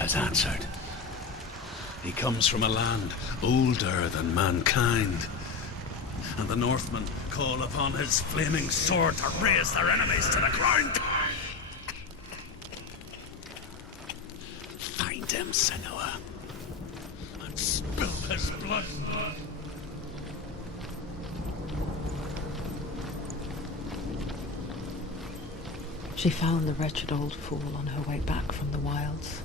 has answered. He comes from a land older than mankind, and the Northmen call upon his flaming sword to raze their enemies to the ground. Find him, Shenua, and spill his blood. She found the wretched old fool on her way back from the wilds.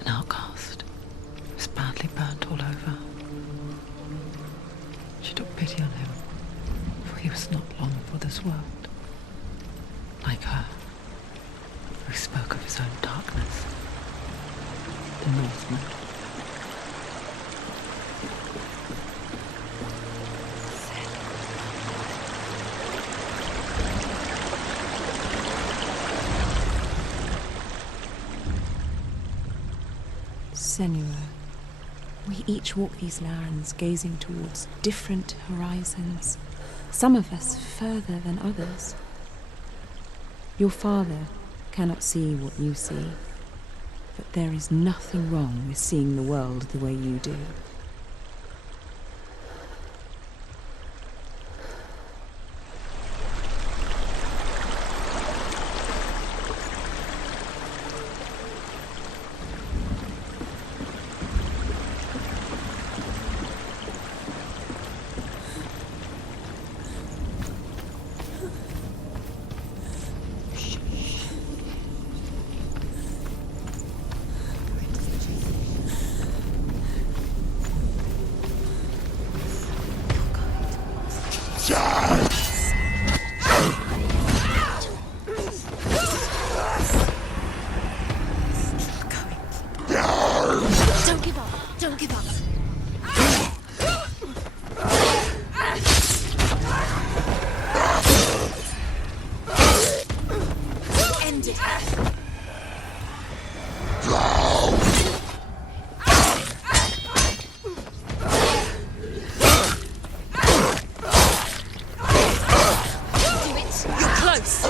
An outcast. He was badly burnt all over. She took pity on him, for he was not long for this world. Like her, who spoke of his own darkness. The Northman. Shenua, we each walk these lands gazing towards different horizons, some of us further than others. Your father cannot see what you see, but there is nothing wrong with seeing the world the way you do. Don't give up! Don't give up! End it! You're close!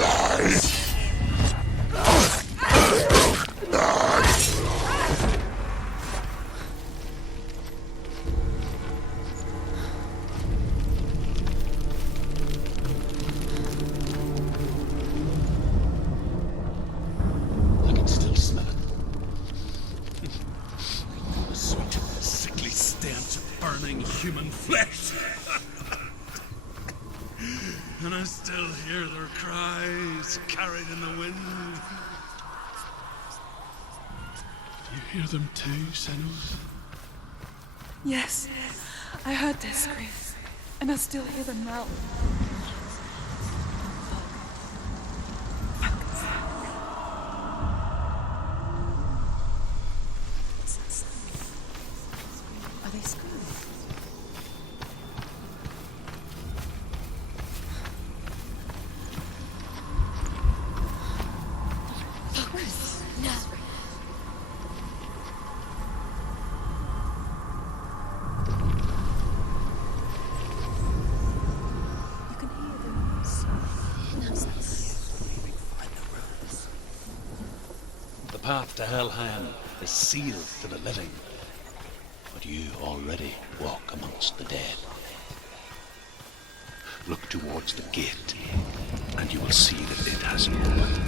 I can still smell it. The sweet, sickly stench of burning human flesh. And I still hear their cries carried in the wind. Do you hear them too, Shenua? Yes, I heard their screams, and I still hear them now. Are they screaming? Focus! No! You can hear them The path to Helheim is sealed to the living, but you already walk amongst the dead. Look towards the gate, and you will see that it has opened.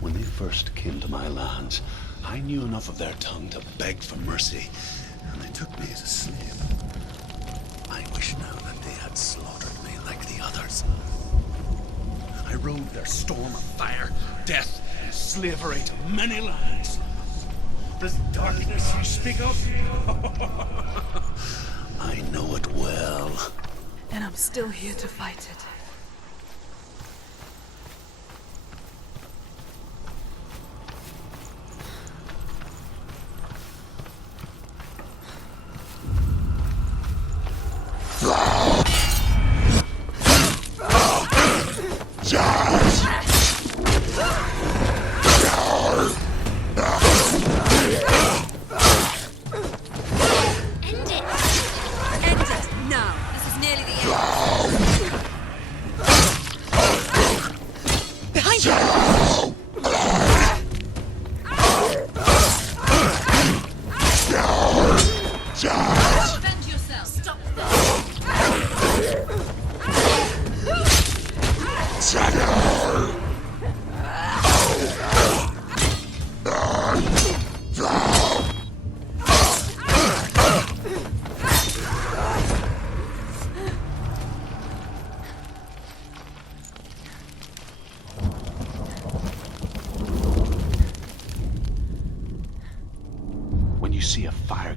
When they first came to my lands, I knew enough of their tongue to beg for mercy, and they took me as a slave. I wish now that they had slaughtered me like the others. I rode their storm of fire, death, and slavery to many lands. This darkness you speak of, I know it well. And I'm still here to fight it.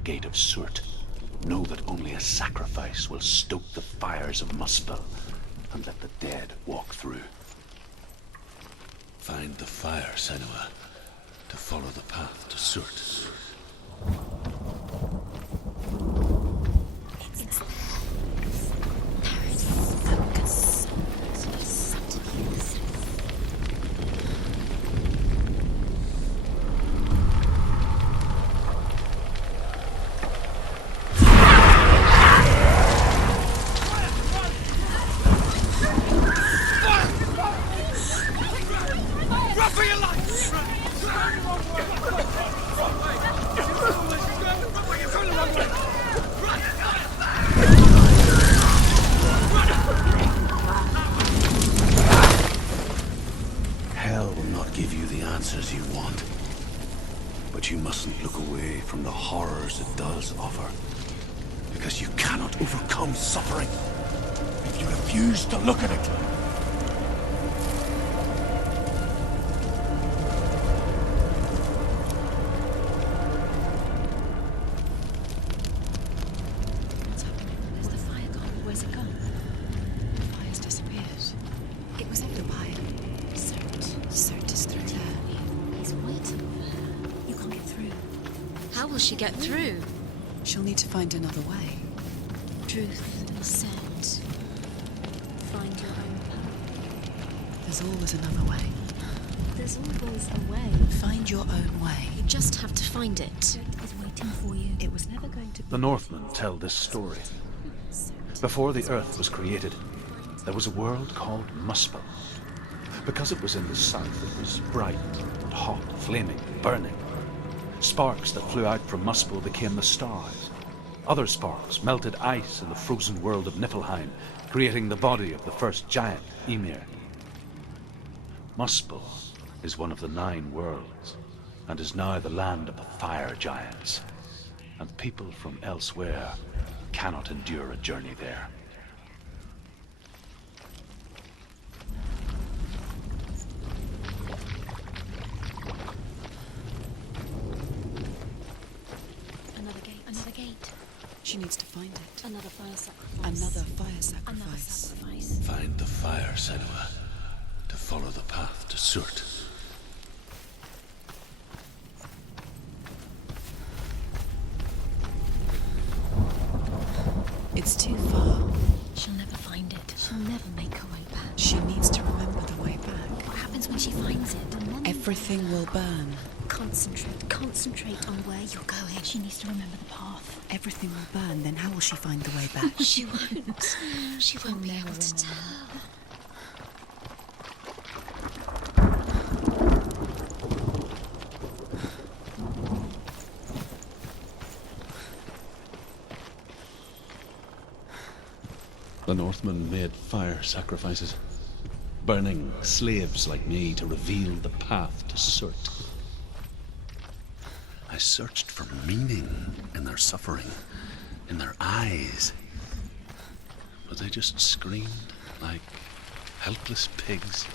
gate of Surt, know that only a sacrifice will stoke the fires of Muspel, and let the dead walk through. Find the fire, Shenua, to follow the path to Surt. Hell will not give you the answers you want. But you mustn't look away from the horrors it does offer. Because you cannot overcome suffering if you refuse to look at it. What's happening? Where's the fire gone? Where's it gone? The fire's disappeared. It was over by Surt is through there. He's waiting for her. You can't get through. How will she get through? She'll need to find another way. Truth and scent. Find your own path. There's always another way. There's always a way. Find your own way. You just have to find it. It's waiting for you. It was never going to be. The Northmen tell this story. Before the Earth was created, there was a world called Muspel. Because it was in the south, it was bright and hot, flaming, burning. Sparks that flew out from Muspel became the stars. Other sparks melted ice in the frozen world of Niflheim, creating the body of the first giant, Ymir. Muspel is one of the 9 worlds, and is now the land of the fire giants. And people from elsewhere cannot endure a journey there. Another gate. Another gate. She needs to find it. Another fire sacrifice. Another fire Another sacrifice. sacrifice. Find the fire, Shenua, to follow the path to Surt. It's too far. She'll never find it. She'll never make her way back. She needs to remember the way back. What happens when she finds it? Everything will burn. Concentrate. Concentrate on where you're going. She needs to remember the path. Everything will burn, then how will she find the way back? She won't. She won't be able to tell. The Northmen made fire sacrifices, burning slaves like me to reveal the path to Surt. I searched for meaning in their suffering, in their eyes, but they just screamed like helpless pigs.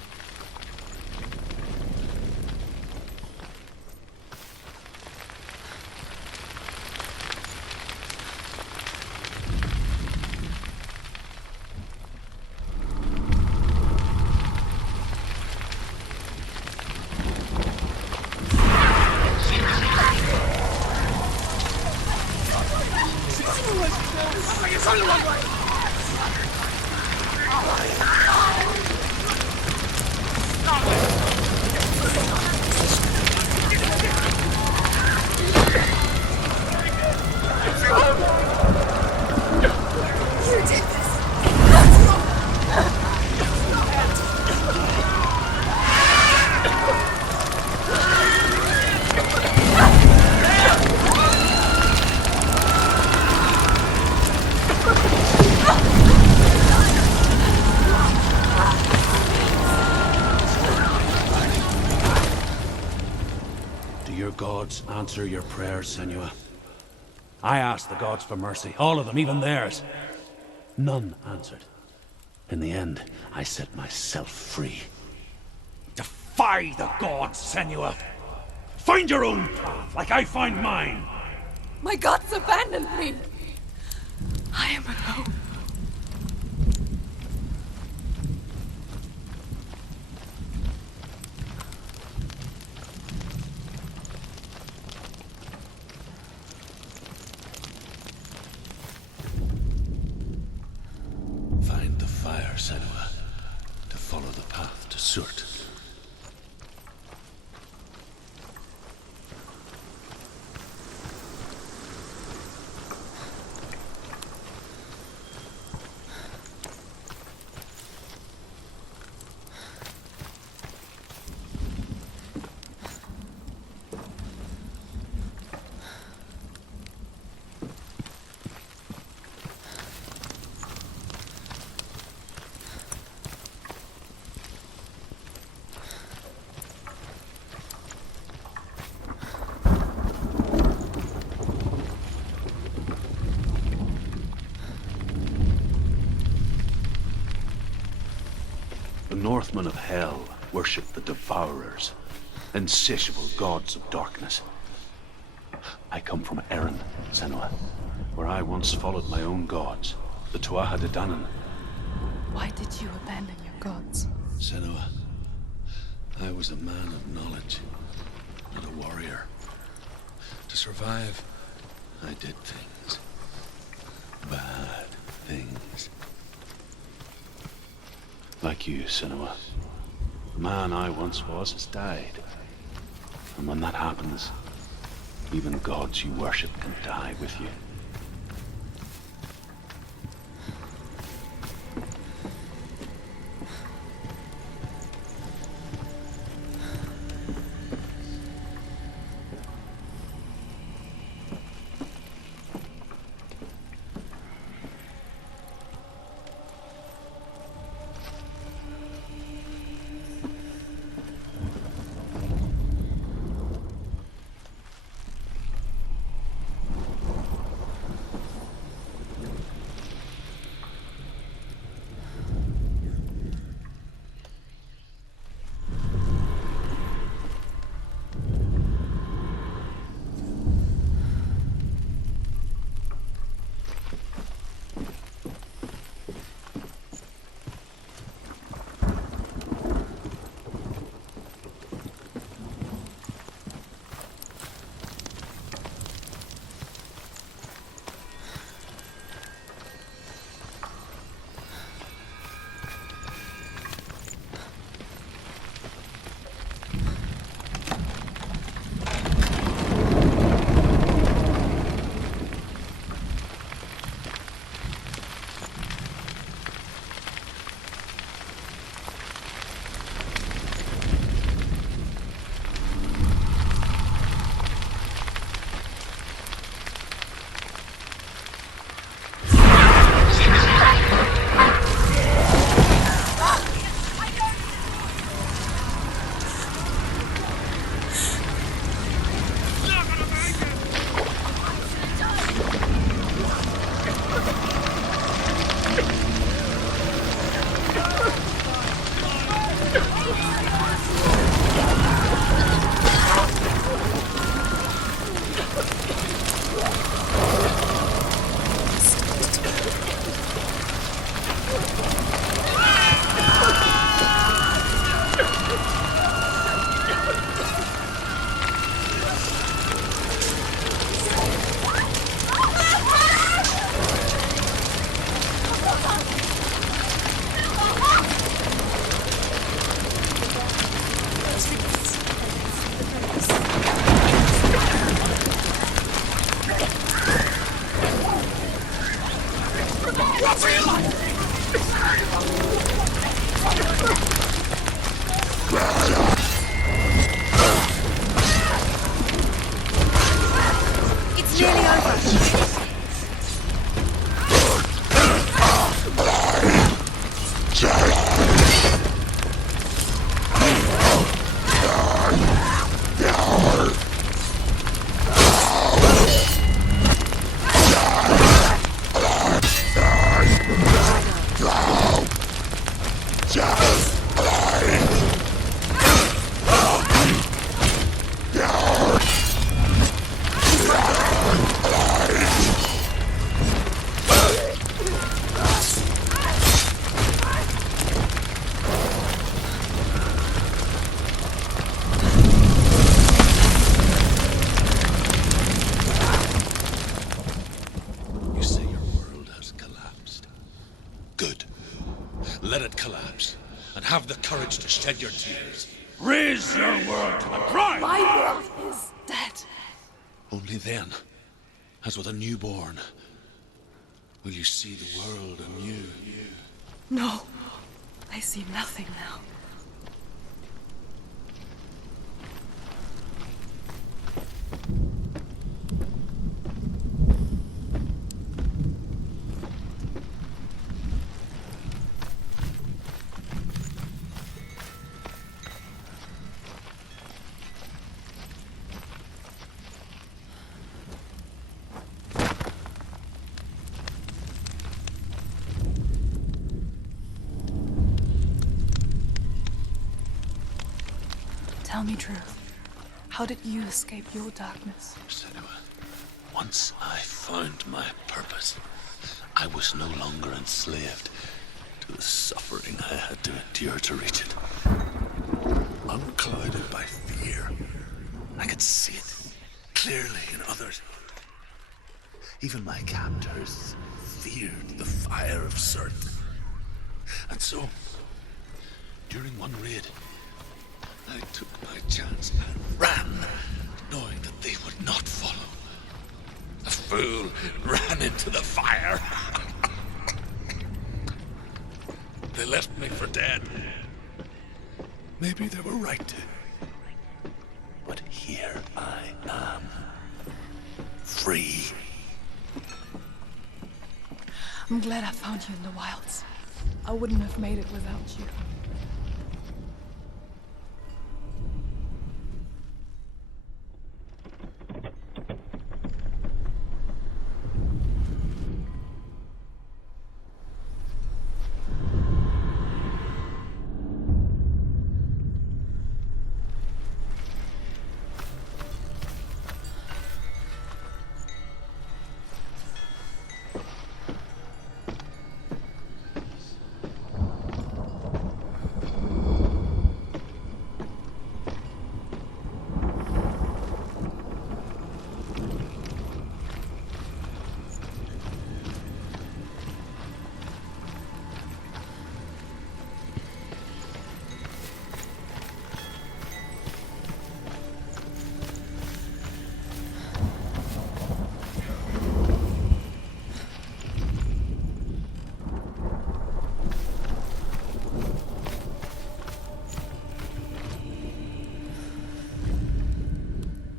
Gods answer your prayers, Shenua. I asked the gods for mercy, all of them, even theirs. None answered. In the end, I set myself free. Defy the gods, Shenua! Find your own path, like I find mine! My gods abandoned me! I am alone. Find the fire, Shenua, to follow the path to Surt. The Northmen of Hell worship the Devourers, insatiable gods of darkness. I come from Erin, Shenua, where I once followed my own gods, the Tuatha De Danann. Why did you abandon your gods? Shenua, I was a man of knowledge, not a warrior. To survive, I did things. Bad things. Like you, Shenua. The man I once was has died. And when that happens, even gods you worship can die with you. Good. Let it collapse, and have the courage to shed your tears. Raise your world to the ground! My world is dead. Only then, as with a newborn, will you see the world anew. No, I see nothing now. Tell me truth. How did you escape your darkness? Shenua, once I found my purpose, I was no longer enslaved to the suffering I had to endure to reach it. Unclouded by fear, I could see it clearly in others. Even my captors feared the fire of Surt. And so, during one raid, I took my chance and ran, knowing that they would not follow. A fool ran into the fire. They left me for dead. Maybe they were right to. But here I am. Free. I'm glad I found you in the wilds. I wouldn't have made it without you.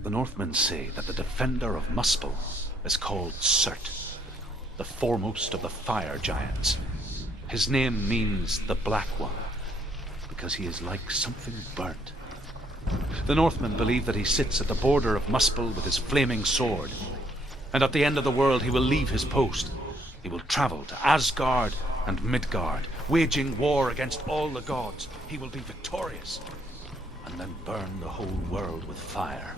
The Northmen say that the defender of Muspel is called Surt, the foremost of the fire giants. His name means the Black One, because he is like something burnt. The Northmen believe that he sits at the border of Muspel with his flaming sword, and at the end of the world he will leave his post. He will travel to Asgard and Midgard, waging war against all the gods. He will be victorious, and then burn the whole world with fire.